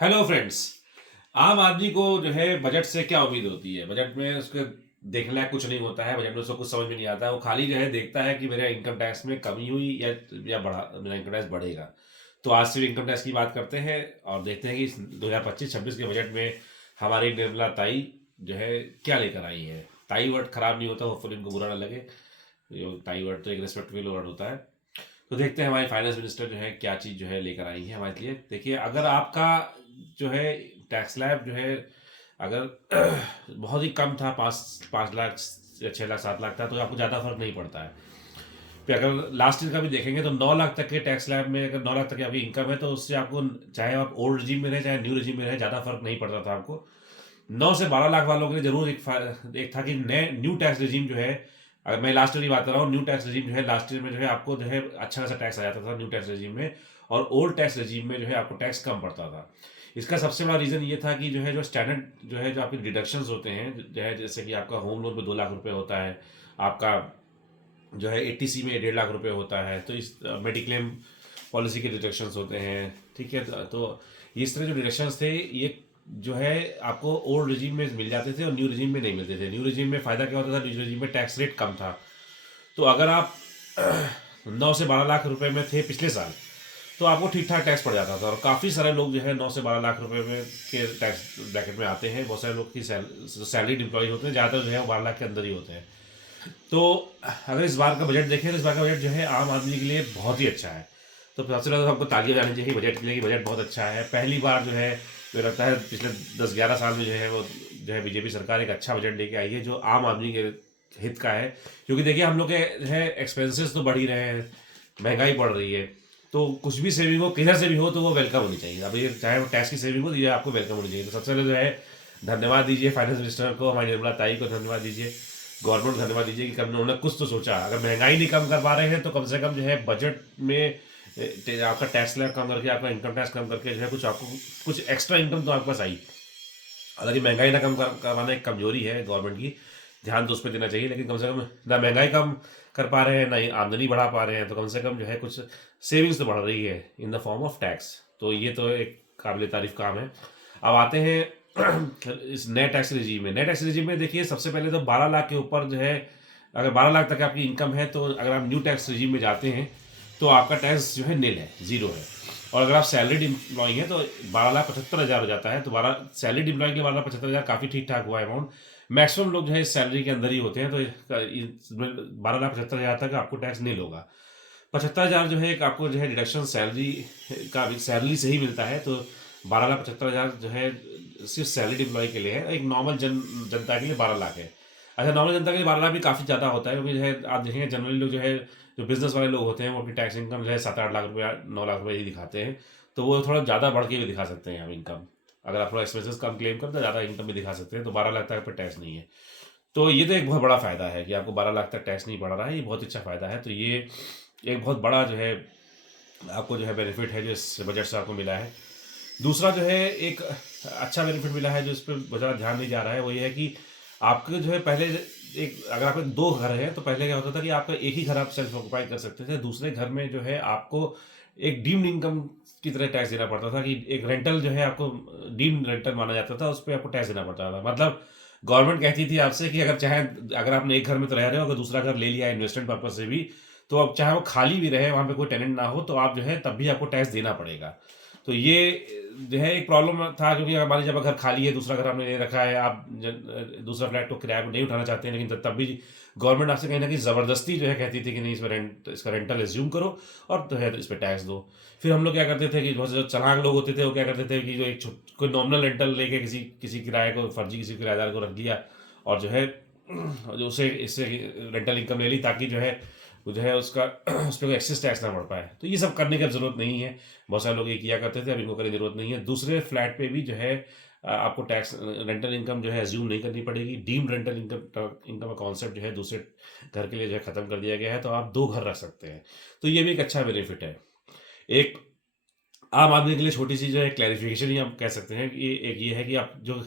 Hello friends. आम आदमी को जो है बजट से क्या उम्मीद होती है? बजट में उसके देखने लायक कुछ नहीं होता है। बजट में उसको कुछ समझ में नहीं आता है। वो खाली जो है देखता है कि मेरे इनकम टैक्स में कमी हुई या बढ़ा, मेरा इनकम टैक्स बढ़ेगा। तो आज से भी इनकम टैक्स की बात करते हैं और देखते हैं कि 2025-26 के बजट में हमारी निर्मला ताई जो है क्या लेकर आई है। ताई वर्ड खराब नहीं होता, होपफुली इनको बुरा ना लगे। ये ताई वर्ड तो एक रिस्पेक्टफुल वर्ड होता है। तो देखते हैं हमारे फाइनेंस मिनिस्टर जो है क्या चीज़ जो है लेकर आई है हमारे लिए। देखिए, अगर आपका जो है टैक्स स्लैब जो है, अगर बहुत ही कम था, 5 5 लाख या 6 लाख 7 लाख था, तो आपको ज़्यादा फर्क नहीं पड़ता है। फिर अगर लास्ट ईयर का भी देखेंगे तो 9 लाख तक के टैक्स स्लैब में, अगर 9 लाख तक की आपकी इनकम है तो उससे आपको, चाहे आप ओल्ड रजीम में रहे चाहे न्यू रजीम में रहे, ज़्यादा फर्क नहीं पड़ता था आपको। 9 से 12 लाख वालों के लिए जरूर एक था कि नए न्यू टैक्स रजीम जो है, अगर मैं लास्ट ईयर की बात कर रहा हूँ, न्यू टैक्स रजीम जो है लास्ट ईयर में जो है आपको जो है अच्छा खासा टैक्स आ जाता था न्यू टैक्स रजीम में, और ओल्ड टैक्स रजीम में जो है आपको टैक्स कम पड़ता था। इसका सबसे बड़ा रीज़न ये था कि जो है, जो स्टैंडर्ड जो है, जो आपके डिडक्शंस होते हैं जो है, जैसे कि आपका होम लोन पे 2 लाख रुपए होता है, आपका जो है एटीसी में 1.5 लाख रुपए होता है, तो इस मेडिक्लेम पॉलिसी के डिडक्शंस होते हैं। ठीक है, तो इस तरह जो डिडक्शंस थे, ये जो है आपको ओल्ड रिजीम में मिल जाते थे और न्यू रिजीम में नहीं मिलते थे। न्यू रिजीम में फ़ायदा क्या होता था, न्यू रिजीम में टैक्स रेट कम था। तो अगर आप 9 से 12 लाख रुपए में थे पिछले साल, तो आपको ठीक ठाक टैक्स पड़ जाता था। और काफ़ी सारे लोग जो है 9 से 12 लाख रुपए में के टैक्स ब्रैकेट में आते हैं। बहुत सारे लोग की सैलरीड एम्प्लॉय होते हैं, ज़्यादातर जो है वो 12 लाख के अंदर ही होते हैं। तो अगर इस बार का बजट देखें तो इस बार का बजट जो है आम आदमी के लिए बहुत ही अच्छा है। तो सबसे पहले तो हमको तालियां बजानी चाहिए बजट के लिए कि बजट बहुत अच्छा है। पहली बार जो है, मुझे लगता है पिछले 10-11 साल में जो है वो जो है बीजेपी सरकार एक अच्छा बजट लेके आई है जो आम आदमी के हित का है। क्योंकि देखिए, हम लोग के जो है एक्सपेंसेस तो बढ़ ही रहे हैं, महंगाई बढ़ रही है, तो कुछ भी सेविंग हो किधर से भी हो तो वो वेलकम होनी चाहिए। अब ये चाहे वो टैक्स की सेविंग हो तो ये आपको वेलकम होनी चाहिए। तो सबसे पहले जो है धन्यवाद दीजिए फाइनेंस मिनिस्टर को, हमारी निर्मला ताई को धन्यवाद दीजिए, गवर्नमेंट को धन्यवाद दीजिए कि उन्होंने कुछ तो सोचा। अगर महंगाई नहीं कम कर पा रहे हैं तो कम से कम जो है बजट में आपका टैक्स स्लैब कम करके, आपका इनकम टैक्स कम करके जो है कुछ आपको कुछ एक्स्ट्रा इनकम तो आपके पास आई। हालांकि महंगाई ना कम करवाना एक कमजोरी है गवर्नमेंट की, ध्यान तो उस पर देना चाहिए, लेकिन कम से कम ना महंगाई कम कर पा रहे हैं ना ही आमदनी बढ़ा पा रहे हैं, तो कम से कम जो है कुछ सेविंग्स तो बढ़ रही है in the form of tax. तो ये तो एक काबिल तारीफ काम है। अब आते हैं इस नए टैक्स रिजीम में। नए टैक्स रिजीम में देखिए, सबसे पहले तो 12 लाख के ऊपर जो है, अगर 12 लाख तक आपकी इनकम है तो अगर आप न्यू टैक्स रिजीम में जाते हैं तो आपका टैक्स जो है नील है, ज़ीरो है। और अगर आप सैलरीड एम्प्लॉय हैं तो 12,75,000 हो जाता है। तो 12 सैलरीड एम्प्लॉय के लिए 12,75,000 काफ़ी ठीक ठाक हुआ अमाउंट। मैक्सिमम लोग जो है इस सैलरी के अंदर ही होते हैं, तो 12,75,000 तक आपको टैक्स नहीं होगा। 75,000 जो है एक आपको जो है डिडक्शन सैलरी का भी सैलरी से ही मिलता है। तो 12,75,000 जो है सिर्फ सैलरीड एम्प्लॉय के लिए है। एक नॉर्मल जनता के लिए 12 लाख है। अच्छा, नॉर्मल जनता के लिए 12 लाख भी काफ़ी ज़्यादा होता है, क्योंकि जो है आप देखेंगे जनरली लोग जो है, जो बिजनेस वाले लोग होते हैं, वो अपनी टैक्स इनकम जो है 7-8 लाख रुपया 9 लाख रुपये ही दिखाते हैं। तो वो थोड़ा ज़्यादा बढ़ के भी दिखा सकते हैं हम इनकम। अगर आप थोड़ा एक्सपेंसेस कम क्लेम करते हैं, ज़्यादा इनकम भी दिखा सकते हैं। तो 12 लाख तक पर टैक्स नहीं है। तो ये तो एक बहुत बड़ा फ़ायदा है कि आपको 12 लाख तक टैक्स नहीं बढ़ रहा है, ये बहुत अच्छा फ़ायदा है। तो ये एक बहुत बड़ा जो है आपको जो है बेनिफिट है जो इस बजट से आपको मिला है। दूसरा जो है एक अच्छा बेनिफिट मिला है जो इस पर ज़्यादा ध्यान नहीं जा रहा है, वो ये है कि आपके जो है पहले, एक अगर आपके 2 घर हैं तो पहले क्या होता था कि आपका एक ही घर आप सेल्फ ऑक्युपाई कर सकते थे। दूसरे घर में जो है आपको एक डीम्ड इनकम की तरह टैक्स देना पड़ता था, कि एक रेंटल जो है आपको डीम्ड रेंटल माना जाता था, उस पर आपको टैक्स देना पड़ता था। मतलब गवर्नमेंट कहती थी आपसे कि अगर आपने एक घर में तो रह रहे हो, अगर दूसरा घर ले लिया इन्वेस्टमेंट पर्पज से भी, तो अब चाहे वो खाली भी रहे, वहाँ पे कोई टेनेंट ना हो, तो आप जो है तब भी आपको टैक्स देना पड़ेगा। तो ये जो है एक प्रॉब्लम था, क्योंकि अगर मान लीजिए घर खाली है, दूसरा घर आपने ले रखा है, आप दूसरा फ्लैट को किराए पर नहीं उठाना चाहते हैं, लेकिन तब भी गवर्नमेंट आपसे कहीं ना कहीं ज़बरदस्ती जो है कहती थी कि नहीं, इसका रेंटल एज्यूम करो और तो है इस पर टैक्स दो। फिर हम लोग क्या करते थे कि बहुत से जो चालाक लोग होते थे वो क्या करते थे कि जो कोई नॉमिनल रेंटल लेके किसी किसी किराए को, फर्जी किसी किराएदार को रख दिया, और जो है जो उसे इससे रेंटल इनकम ले ली, ताकि जो है वो जो है उसका उस पर कोई एक्सेस टैक्स ना बढ़ पाए। तो ये सब करने की अब ज़रूरत नहीं है। बहुत सारे लोग ये किया करते थे, अब इनको करने की ज़रूरत नहीं है। दूसरे फ्लैट पे भी जो है आपको टैक्स रेंटल इनकम जो है एज्यूम नहीं करनी पड़ेगी। डीम्ड रेंटल इनकम का कॉन्सेप्ट जो है दूसरे घर के लिए जो है ख़त्म कर दिया गया है, तो आप 2 घर रख सकते हैं। तो ये भी एक अच्छा बेनिफिट है। एक आम आदमी के लिए छोटी सी जो है क्लैरिफिकेशन ही हम कह सकते हैं कि एक ये है कि आप जो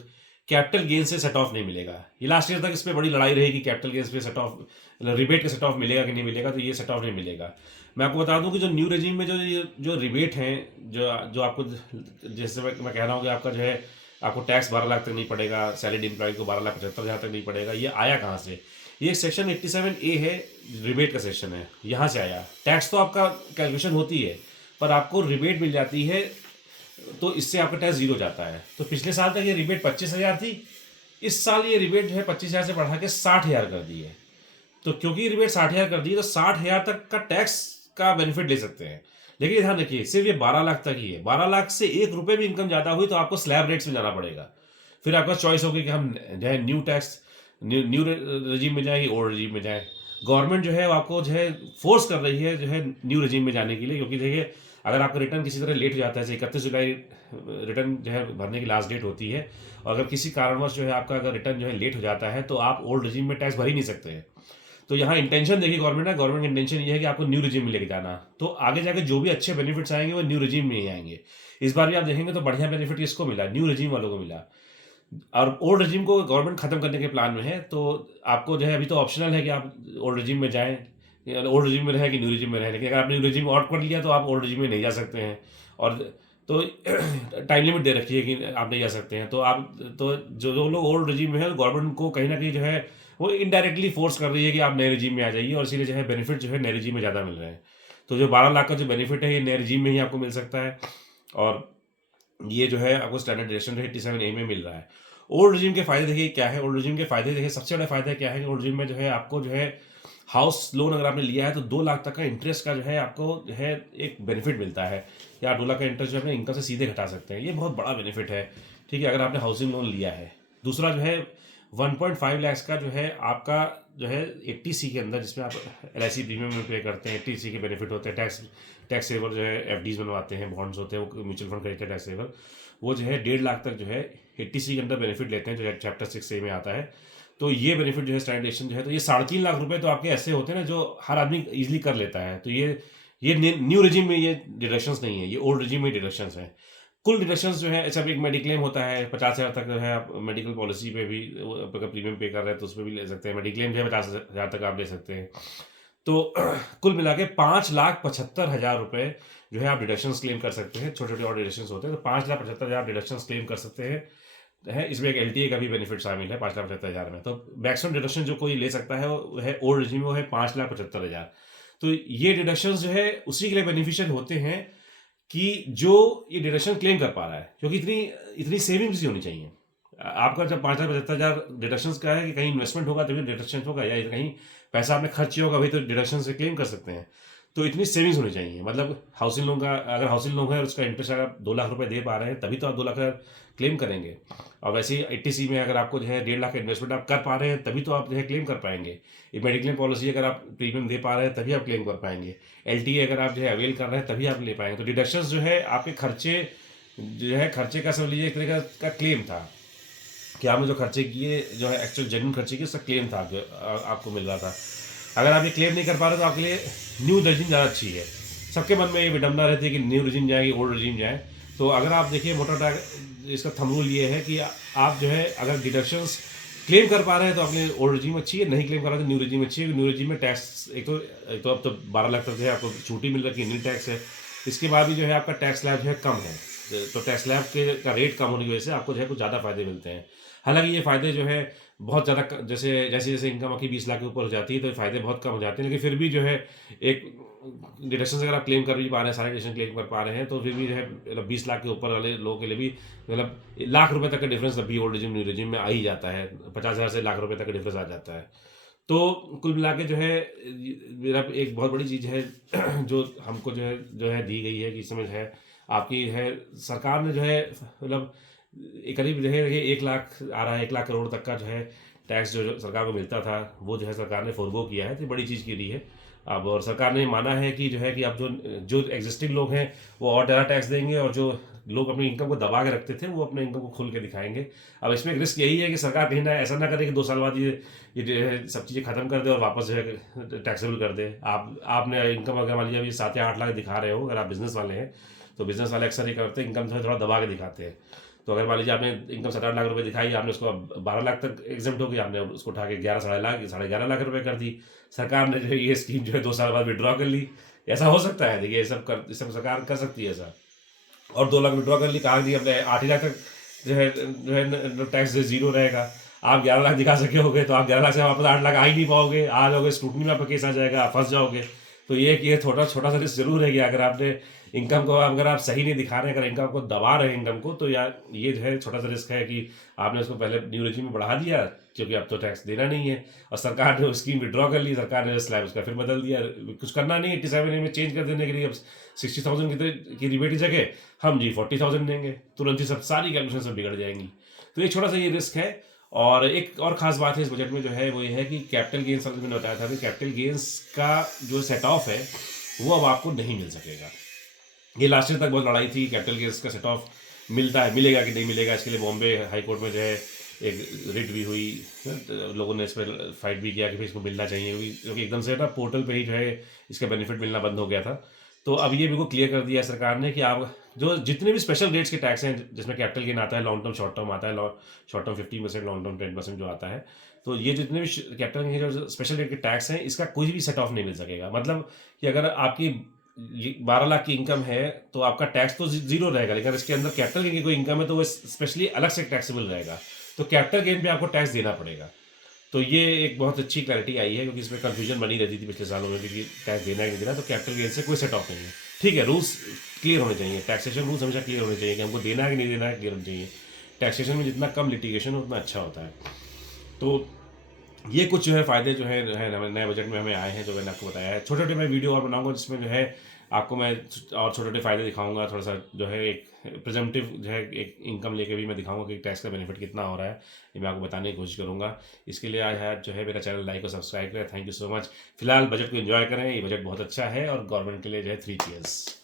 कैपिटल गेन से सेट ऑफ नहीं मिलेगा। ये लास्ट ईयर तक इस पे बड़ी लड़ाई रही कि कैपिटल गेन्स पे सेट ऑफ, मतलब रिबेट का सेट ऑफ मिलेगा कि नहीं मिलेगा, तो ये सेट ऑफ नहीं मिलेगा। मैं आपको बता दूं कि जो न्यू रेजिम में जो रिबेट हैं, जो जो आपको, जैसे मैं कह रहा हूँ कि आपका जो है आपको टैक्स 12 लाख तक नहीं पड़ेगा, सैलरीड एम्प्लॉय को 12,75,000 तक नहीं पड़ेगा, ये आया कहाँ से? ये सेक्शन 87A है, रिबेट का सेक्शन है, यहाँ से आया। टैक्स तो आपका कैलकुलेशन होती है, पर आपको रिबेट मिल जाती है, तो इससे आपका टैक्स जीरो जाता है। तो पिछले साल तक ये रिबेट 25,000 थी, इस साल ये रिबेट जो है 25,000 से बढ़ा के 60,000 कर दी है। तो क्योंकि रिबेट 60,000 कर दी है, तो 60,000 तक का टैक्स का बेनिफिट ले सकते हैं। लेकिन ध्यान रखिए, सिर्फ ये 12 लाख तक ही है। 12 लाख से 1 रुपये भी इनकम ज़्यादा हुई तो आपको स्लैब रेट्स में जाना पड़ेगा। फिर आपका चॉइस होगी कि हम जो है न्यू टैक्स, न्यू रजीम में जाए, ओल्ड रजीम में जाए। गवर्नमेंट जो है वो आपको जो है फोर्स कर रही है जो है न्यू रजीम में जाने के लिए, क्योंकि देखिए अगर आपका रिटर्न किसी तरह लेट हो जाता है, जैसे 31 जुलाई रिटर्न जो है भरने की लास्ट डेट होती है, और अगर किसी कारणवश जो है आपका अगर रिटर्न जो है लेट हो जाता है, तो आप ओल्ड रजीम में टैक्स भर ही नहीं सकते हैं। तो यहाँ इंटेंशन देखिए गवर्नमेंट की इंटेंशन ये है कि आपको न्यू रजीम में लेके जाना, तो आगे जाके जो भी अच्छे बेनिफिट्स आएंगे वो न्यू रजीम में ही आएंगे। इस बार भी आप देखेंगे तो बढ़िया बेनिफिट किसको मिला? न्यू रजीम वालों को मिला। और ओल्ड रजीम को गवर्नमेंट खत्म करने के प्लान में है, तो आपको जो है अभी तो ऑप्शनल है कि आप ओल्ड रजीम में जाएं, ओल्ड रजीम में रहें कि न्यू रजीम में रहें। लेकिन अगर आपने न्यू रजीम ऑप्ट कर लिया तो आप ओल्ड रजीम में नहीं जा सकते हैं, और तो टाइम लिमिट दे रखी है कि आप नहीं जा सकते हैं। तो आप, तो जो जो लोग ओल्ड रजीम में है, गवर्नमेंट को कहीं ना कहीं जो है वो इनडायरेक्टली फोर्स कर रही है कि आप नए रजीम में आ जाइए, और इसीलिए जो है बेनिफिट जो है नए रजीम में ज़्यादा मिल रहे हैं। तो जो 12 लाख का जो बेनिफिट है ये नए रजीम में ही आपको मिल सकता है, और ये जो है आपको स्टैंडर्ड डिडक्शन जो है 87A में मिल रहा है। ओल्ड रजीम के फायदे देखिए क्या है। ओल्ड रजीम के फायदे देखिए, सबसे बड़ा फायदा क्या है कि ओल्ड रजीम में जो है आपको जो है हाउस लोन अगर आपने लिया है तो 2 लाख तक का इंटरेस्ट का जो है आपको जो है एक बेनिफिट मिलता है, या 2 लाख का इंटरेस्ट जो अपने इनकम से सीधे घटा सकते हैं। ये बहुत बड़ा बेनिफिट है, ठीक है, अगर आपने हाउसिंग लोन लिया है। दूसरा जो है 1.5 लाख का जो है आपका जो है 80C के अंदर, जिसमें आप LIC प्रीमियम में पे करते हैं, 80C के बेनिफिट होते हैं। टैक्स सेवर जो है FDs बनवाते हैं, बॉन्ड्स होते हैं, वो म्यूचुअल फंड खरीदते हैं टैक्स सेवर, वो जो है 1.5 लाख तक जो है 80C के अंदर बेनिफिट लेते हैं, जो चैप्टर 6A में आता है। तो ये बेनिफिट जो है स्टैंडर्डाइजेशन जो है, तो ये 3.5 लाख रुपए तो आपके ऐसे होते हैं ना जो हर आदमी इजीली कर लेता है। तो ये न्यू रिजीम में ये डिडक्शंस नहीं है, ये ओल्ड रिजीम में डिडक्शंस हैं। कुल डिडक्शंस जो है, अच्छा, एक मेडिक्लेम होता है 50,000 तक जो है, आप मेडिकल पॉलिसी पे भी अगर प्रीमियम पे कर रहे हैं तो उसमें भी ले सकते हैं। मेडिक्लेम जो है 50,000 तक आप ले सकते हैं। तो कुल मिला के 5,75,000 रुपये जो है आप डिडक्शंस क्लेम कर सकते हैं। छोटे छोटे और डिडक्शंस होते हैं, तो 5,75,000 डिडक्शंस क्लेम कर सकते हैं है। इसमें एक LTA का भी बेनिफिट शामिल है 5,75,000 में। तो मैक्सिमम डिडक्शन जो कोई ले सकता है वो है ओल्ड रिजीम में, वो है 5,75,000। तो ये डिडक्शंस जो है उसी के लिए बेनिफिशियल होते हैं कि जो ये डिडक्शन क्लेम कर पा रहा है, क्योंकि इतनी इतनी सेविंग्स ही होनी चाहिए। आपका जब 5,75,000 डिडक्शन का है कि कहीं इन्वेस्टमेंट होगा तभी डिडक्शन होगा, या कहीं पैसा आपने खर्च किया होगा, वही तो डिडक्शन से क्लेम कर सकते हैं। तो इतनी सेविंग्स होनी चाहिए। मतलब हाउसिंग लोन का, अगर हाउसिंग लोन है और उसका इंटरेस्ट अगर 2 लाख रुपए दे पा रहे हैं, तभी तो आप 2 लाख क्लेम करेंगे। और वैसे ही 80C में अगर आपको जो है 1.5 लाख का इन्वेस्टमेंट आप कर पा रहे हैं, तभी तो आप जो है क्लेम कर पाएंगे। ये मेडिक्लेम पॉलिसी अगर आप प्रीमियम दे पा रहे हैं, तभी आप क्लेम कर पाएंगे। LTA अगर आप जो है अवेल कर रहे हैं, तभी आप ले पाएंगे। तो डिडक्शंस जो है आपके खर्चे जो है, खर्चे का समझ लीजिए एक तरीके का क्लेम था कि आपने जो खर्चे किए, जो है एक्चुअल जेन्युइन खर्चे किए, उसका क्लेम था जो आपको मिल रहा था। अगर आप ये क्लेम नहीं कर पा रहे तो आपके लिए न्यू रजीम ज़्यादा अच्छी है। सबके मन में ये विडम्बना रहती है कि न्यू रजीम जाए कि ओल्ड रजीम जाए। तो अगर आप देखिए मोटा इसका थंब रूल ये है कि आप जो है अगर डिडक्शंस क्लेम कर पा रहे हैं तो आपके लिए ओल्ड रजीम अच्छी है, नहीं क्लेम कर रहे तो न्यू रजीम अच्छी है। न्यू रजीम में टैक्स एक तो अब तो 12 लाख तक जो है आपको छूटी मिल रही है, न्यू टैक्स है। इसके बाद भी जो है आपका टैक्स स्लैब जो है कम है, तो टैक्स स्लैब का रेट कम होने की वजह से आपको जो है कुछ ज़्यादा फायदे मिलते हैं। हालांकि ये फायदे जो है बहुत ज़्यादा, जैसे जैसे जैसे इनकम आपकी 20 लाख के ऊपर हो जाती है तो फायदे बहुत कम हो जाते हैं। लेकिन फिर भी जो है एक डिडक्शन अगर आप क्लेम कर भी पा रहे हैं, सारे डिडक्शन क्लेम कर पा रहे हैं, तो फिर भी जो है मतलब 20 लाख के ऊपर वाले लोगों के लिए भी मतलब लाख रुपए तक का डिफरेंस अभी ओल्ड रजीम न्यू रजीम में आ ही जाता है। 50,000 से लाख रुपए तक का डिफरेंस आ जाता है। तो कुल मिला के जो है मेरा एक बहुत बड़ी चीज़ है जो हमको जो है दी गई है कि समझ है आपकी है, सरकार ने जो है मतलब करीब जो है 1 लाख आ रहा है, 1 लाख करोड़ तक का जो है टैक्स जो सरकार को मिलता था, वो जो है सरकार ने फोरगो किया है। तो बड़ी चीज़ की दी है अब, और सरकार ने माना है कि जो है कि अब जो एग्जिस्टिंग लोग हैं वो और ज़्यादा टैक्स देंगे, और जो लोग अपनी इनकम को दबा के रखते थे वो अपने इनकम को खुल के दिखाएंगे। अब इसमें एक रिस्क यही है कि सरकार कहीं ना ऐसा ना करे कि 2 साल बाद ये जो है सब चीज़ें खत्म कर दे और वापस जो है टैक्सेबल कर दे। आपने इनकम अगर मान लीजिए अभी 7 या 8 लाख दिखा रहे हो, अगर आप बिजनेस वाले हैं, तो बिजनेस वाले अक्सर ये करते हैं, इनकम जो है थोड़ा दबा के दिखाते हैं। तो अगर मान लीजिए आपने इनकम 7-8 लाख रुपए दिखाई, आपने उसको 12 लाख तक एग्जम्प्ट हो गई, आपने उसको उठा के 11 साढ़े 11 लाख कर दी। सरकार ने जो है ये स्कीम जो है 2 साल बाद विड्रॉ कर ली, ऐसा हो सकता है, देखिए ये सब सरकार कर सकती है ऐसा। और 2 लाख विड्रॉ कर ली, कहा कि हमने 8 ही लाख तक जो है टैक्स ज़ीरो रहेगा। आप 11 लाख दिखा सके होगे तो आप 11 लाख से वापस 8 लाख आ ही नहीं पाओगे, आ जाओगे स्क्रूटनी में आपका केस आ जाएगा, आप फंस जाओगे। तो ये कि ये थोड़ा छोटा सा रिस्क जरूर है कि अगर आपने इनकम को, अगर आप सही नहीं दिखा रहे हैं, अगर इनकम को दबा रहे हैं इनकम को, तो यार ये जो है छोटा सा रिस्क है कि आपने उसको पहले न्यू रेजिम में बढ़ा दिया, क्योंकि अब तो टैक्स देना नहीं है, और सरकार ने स्कीम विड्रॉ कर ली, सरकार ने स्लैब उसका फिर बदल दिया। कुछ करना नहीं है 87 में चेंज कर देने के लिए। अब 60,000 की रिबेट की जगह हम जी 40,000 देंगे, तुरंत ही सब सारी कैलकुलेशन सब बिगड़ जाएंगी। तो ये छोटा सा ये रिस्क है। और एक और खास बात है इस बजट में जो है वो ये है कि कैपिटल गेन्स, मैंने बताया था कि कैपिटल गेन्स का जो सेट ऑफ है वो अब आपको नहीं मिल सकेगा। ये लास्ट ईयर तक बहुत लड़ाई थी, कैपिटल गेन्स का सेट ऑफ मिलेगा कि नहीं मिलेगा। इसके लिए बॉम्बे हाई कोर्ट में जो है एक रिट भी हुई, लोगों ने इस पर फाइट भी किया कि भाई इसको मिलना चाहिए, क्योंकि एकदम से ना पोर्टल पे ही जो है इसका बेनिफिट मिलना बंद हो गया था। तो अब ये बिल्कुल क्लियर कर दिया है सरकार ने कि आप जो जितने भी स्पेशल रेट्स के टैक्स हैं, जिसमें कैपिटल गेन आता है, लॉन्ग टर्म शॉर्ट टर्म आता है, शॉर्ट टर्म 15%, लॉन्ग टर्म 10% जो आता है, तो ये जितने भी कैपिटल गेन के जो स्पेशल रेट के टैक्स हैं, इसका कोई भी सेट ऑफ नहीं मिल सकेगा। मतलब कि अगर आपकी 12 लाख की इनकम है तो आपका टैक्स तो जीरो रहेगा, लेकिन इसके अंदर कैपिटल गेन की कोई इनकम है तो वो स्पेशली अलग से टैक्सेबल रहेगा, तो कैपिटल गेन पे आपको टैक्स देना पड़ेगा। तो ये एक बहुत अच्छी क्लैरिटी आई है, क्योंकि इसमें कंफ्यूजन बनी रहती थी पिछले सालों में कि टैक्स देना है कि नहीं देना। तो कैपिटल गेन से कोई सेट ऑफ नहीं है, ठीक है। रूल्स क्लियर होने चाहिए, टैक्सेशन रूल्स हमेशा क्लियर होने चाहिए कि हमको देना है कि नहीं देना है, क्लियर होना चाहिए। टैक्सेशन में जितना कम लिटिगेशन हो उतना अच्छा होता है। तो ये कुछ जो है फ़ायदे जो है नए बजट में हमें आए हैं, जो मैंने आपको बताया है। छोटे छोटे मैं वीडियो और बनाऊंगा जिसमें जो है आपको मैं और छोटे छोटे फ़ायदे दिखाऊंगा, थोड़ा सा जो है एक प्रेजेंटिव जो है एक इनकम लेके भी मैं दिखाऊंगा कि टैक्स का बेनिफिट कितना हो रहा है, ये मैं आपको बताने की कोशिश करूंगा। इसके लिए आज जो है मेरा चैनल लाइक और सब्सक्राइब करें। Thank you so much. फिलहाल बजट को एंजॉय करें, ये बजट बहुत अच्छा है और गवर्नमेंट के लिए जो है 3 चीयर्स।